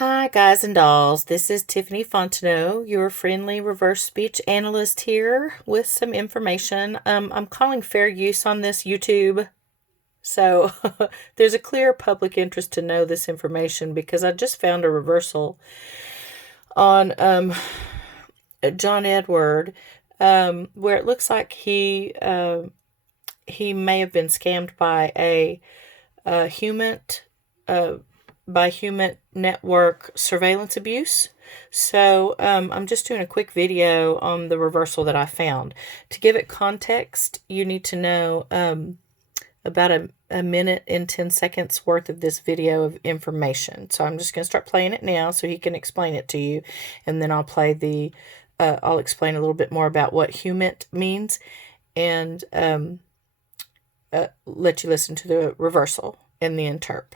Hi, guys and dolls. This is Tiffany Fontenot, your friendly reverse speech analyst here with some information. I'm calling fair use on this YouTube. So there's a clear public interest to know this information because I just found a reversal on John Edward where it looks like he may have been scammed by a HUMINT HUMINT Network surveillance abuse. So I'm just doing a quick video on the reversal that I found. To give it context, you need to know about a minute and 10 seconds worth of this video of information. So I'm just going to start playing it now so he can explain it to you. And then I'll play I'll explain a little bit more about what HUMINT means and let you listen to the reversal and the interp.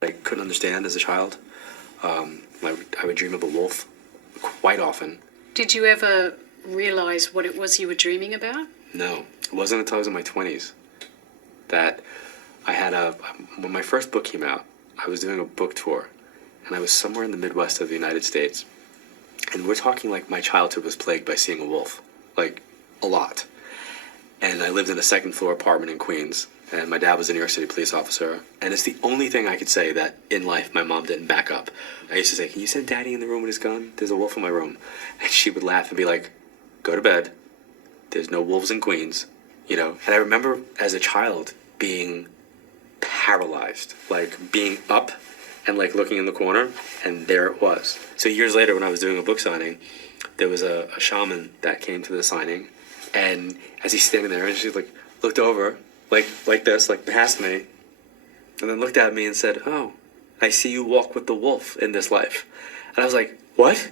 I couldn't understand as a child. I would dream of a wolf quite often. Did you ever realize what it was you were dreaming about? No, it wasn't until I was in my 20s that I had when my first book came out, I was doing a book tour, and I was somewhere in the Midwest of the United States. And we're talking like my childhood was plagued by seeing a wolf, like a lot. And I lived in a second floor apartment in Queens. And my dad was a New York City police officer. And it's the only thing I could say that in life my mom didn't back up. I used to say, "Can you send Daddy in the room with his gun? There's a wolf in my room." And she would laugh and be like, "Go to bed. There's no wolves in Queens." And I remember as a child being paralyzed, like being up and like looking in the corner, and there it was. So years later when I was doing a book signing, there was a shaman that came to the signing. And as he's standing there, and she like looked over, like this, like past me, and then looked at me and said, "Oh, I see you walk with the wolf in this life." And I was like, "What?"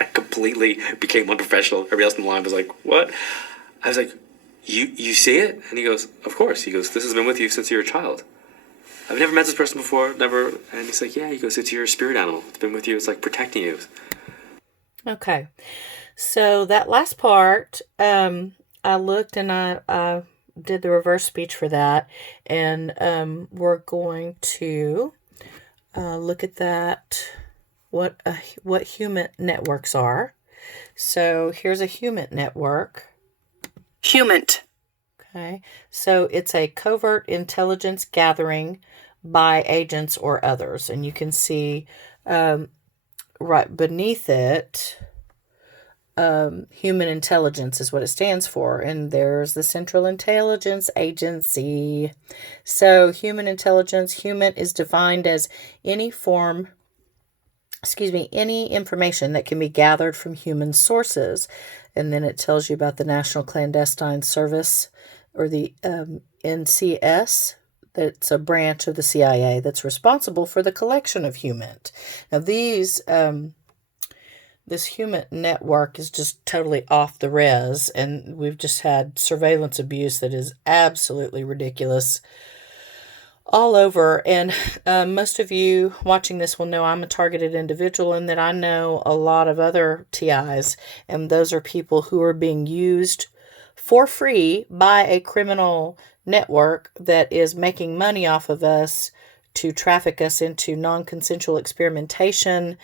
I completely became unprofessional. Everybody else in the line was like, "What?" I was like, You see it?" And he goes, "Of course." He goes, "This has been with you since you were a child. I've never met this person before, never." And he's like, "Yeah." He goes, "It's your spirit animal. It's been with you. It's like protecting you." Okay. So that last part, I looked and I did the reverse speech for that. And we're going to look at that, what HUMINT networks are. So here's a HUMINT network. HUMINT. Okay. So it's a covert intelligence gathering by agents or others. And you can see right beneath it, human intelligence is what it stands for. And there's the Central Intelligence Agency. So human intelligence, HUMINT, is defined as any information that can be gathered from human sources. And then it tells you about the National Clandestine Service, or the NCS. That's a branch of the CIA that's responsible for the collection of HUMINT. Now this HUMINT network is just totally off the res, and we've just had surveillance abuse that is absolutely ridiculous all over. And most of you watching this will know I'm a targeted individual, and that I know a lot of other TIs, and those are people who are being used for free by a criminal network that is making money off of us to traffic us into non-consensual experimentation,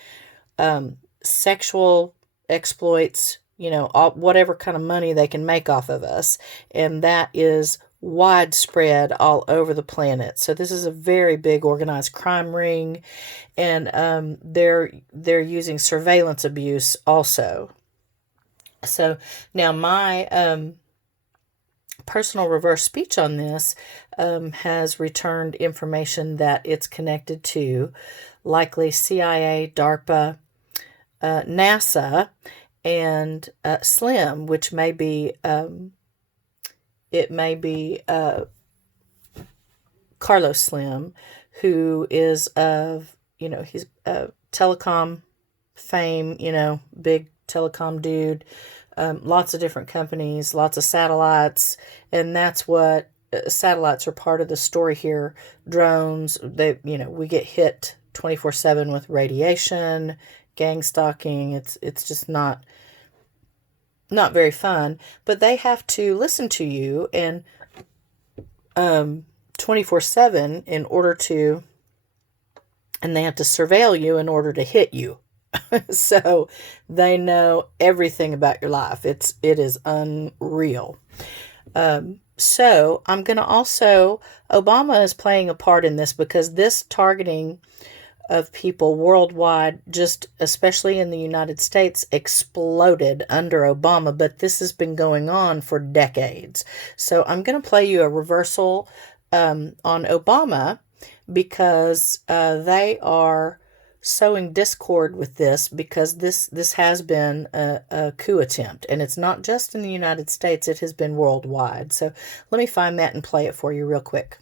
sexual exploits, whatever kind of money they can make off of us. And that is widespread all over the planet. So this is a very big organized crime ring, and they're using surveillance abuse also. So now my personal reverse speech on this has returned information that it's connected to likely CIA, DARPA, NASA, and SLIM, which may be Carlos Slim, who is he's telecom fame, big telecom dude, lots of different companies, lots of satellites, and that's what satellites are part of the story here. Drones, we get hit 24/7 with radiation, gang stalking. It's just not very fun, but they have to listen to you and 24/7 in order to and they have to surveil you in order to hit you. So they know everything about your life. It is unreal. So I'm going to also, Obama is playing a part in this, because this targeting of people worldwide, just especially in the United States, exploded under Obama, but this has been going on for decades. So I'm going to play you a reversal on Obama, because they are sowing discord with this, because this has been a coup attempt, and it's not just in the United States, it has been worldwide. So let me find that and play it for you real quick.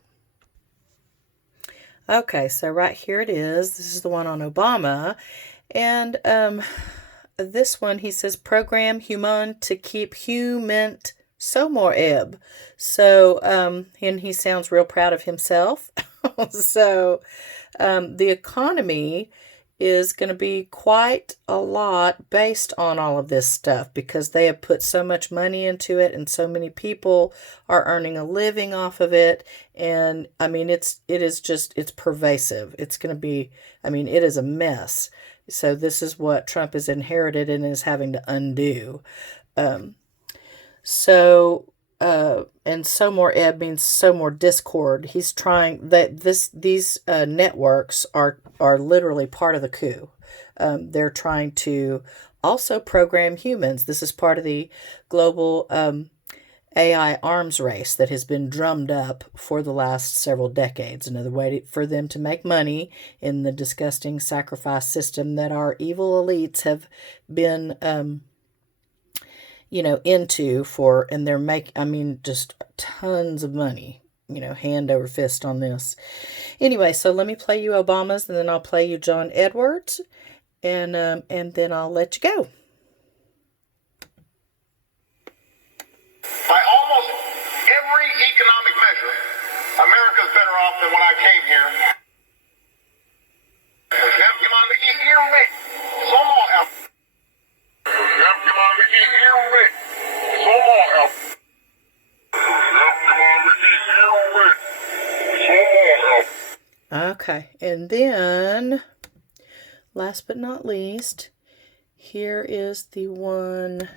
Okay, so right here it is. This is the one on Obama. And this one, he says, program HUMINT to keep HUMINT Somoreb. So, and he sounds real proud of himself. So, the economy is going to be quite a lot based on all of this stuff, because they have put so much money into it, and so many people are earning a living off of it. And I mean, it's pervasive. It's going to be, I mean, it is a mess. So this is what Trump has inherited and is having to undo. And so more ebb means so more discord. He's trying that these networks are literally part of the coup. They're trying to also program humans. This is part of the global AI arms race that has been drummed up for the last several decades. Another way for them to make money in the disgusting sacrifice system that our evil elites have been into and they're just tons of money, hand over fist on this. Anyway, so let me play you Obama's, and then I'll play you John Edwards, and then I'll let you go. By almost every economic measure, America's better off than when I came here. Okay, and then, last but not least, here is the one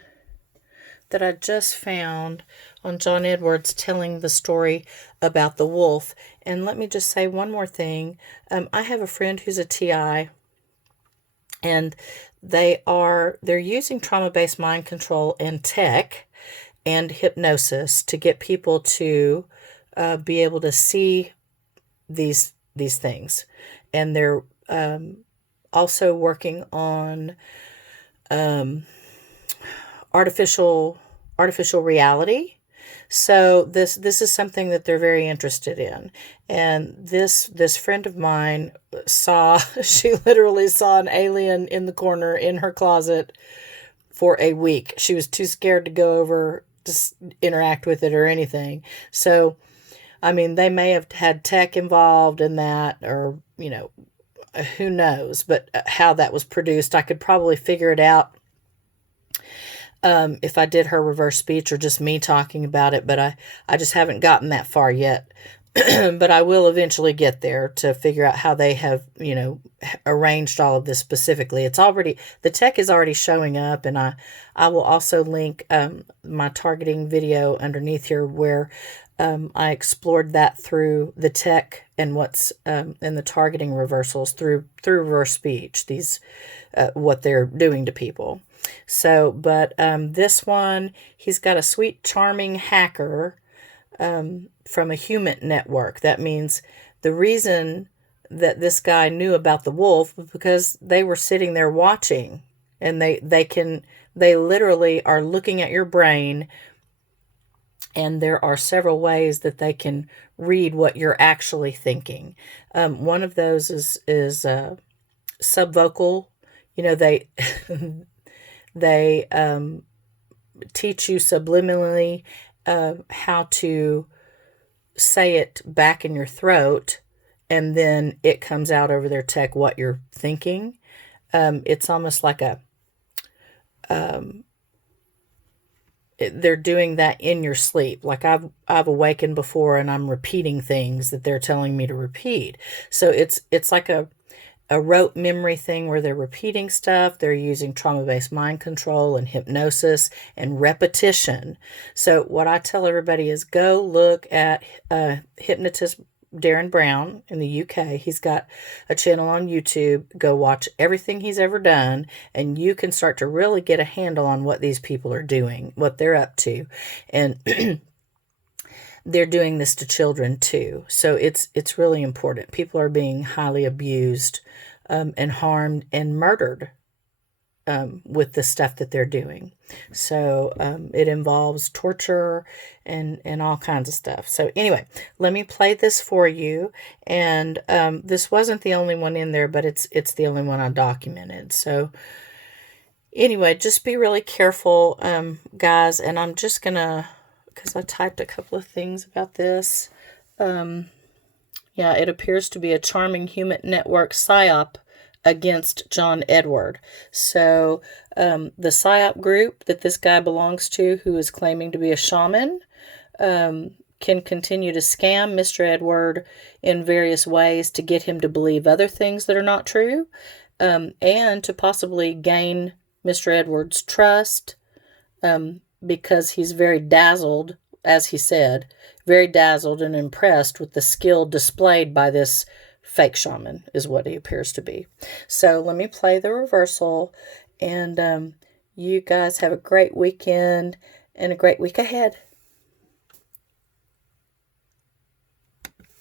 that I just found on John Edwards telling the story about the wolf. And let me just say one more thing. I have a friend who's a TI, and they're using trauma-based mind control and tech and hypnosis to get people to be able to see these things. And they're also working on artificial reality. So this is something that they're very interested in. And this friend of mine she literally saw an alien in the corner in her closet for a week. She was too scared to go over to interact with it or anything. So, I mean, they may have had tech involved in that, or, who knows, but how that was produced, I could probably figure it out if I did her reverse speech or just me talking about it, but I just haven't gotten that far yet. But I will eventually get there to figure out how they have, arranged all of this specifically. The tech is already showing up, and I will also link my targeting video underneath here where I explored that through the tech and what's in the targeting reversals through reverse speech, what they're doing to people. So, but this one, he's got a sweet, charming hacker from a HUMINT network. That means the reason that this guy knew about the wolf was because they were sitting there watching, and they literally are looking at your brain, and there are several ways that they can read what you're actually thinking. One of those is subvocal. They they teach you subliminally how to say it back in your throat, and then it comes out over their tech what you're thinking. It's almost like they're doing that in your sleep. Like I've awakened before, and I'm repeating things that they're telling me to repeat. So it's like a rote memory thing where they're repeating stuff. They're using trauma-based mind control and hypnosis and repetition. So what I tell everybody is go look at hypnotist Darren Brown in the UK. He's got a channel on YouTube. Go watch everything he's ever done, and you can start to really get a handle on what these people are doing, what they're up to. And they're doing this to children too. So it's really important. People are being highly abused and harmed and murdered with the stuff that they're doing. So it involves torture and all kinds of stuff. So anyway, let me play this for you. And this wasn't the only one in there, but it's the only one I documented. So anyway, just be really careful, guys. And I'm just going to, because I typed a couple of things about this. Yeah, it appears to be a charming HUMINT Network Psyop against John Edward. So the Psyop group that this guy belongs to, who is claiming to be a shaman, can continue to scam Mr. Edward in various ways to get him to believe other things that are not true, and to possibly gain Mr. Edward's trust, because he's very dazzled, as he said, very dazzled and impressed with the skill displayed by this fake shaman, is what he appears to be. So let me play the reversal, and you guys have a great weekend and a great week ahead.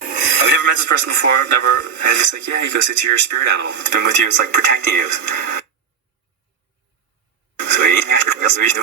Have you never met this person before? Never? And he's like, yeah, he goes, it's your spirit animal. It's been with you. It's like protecting you. Sweet. Sweet.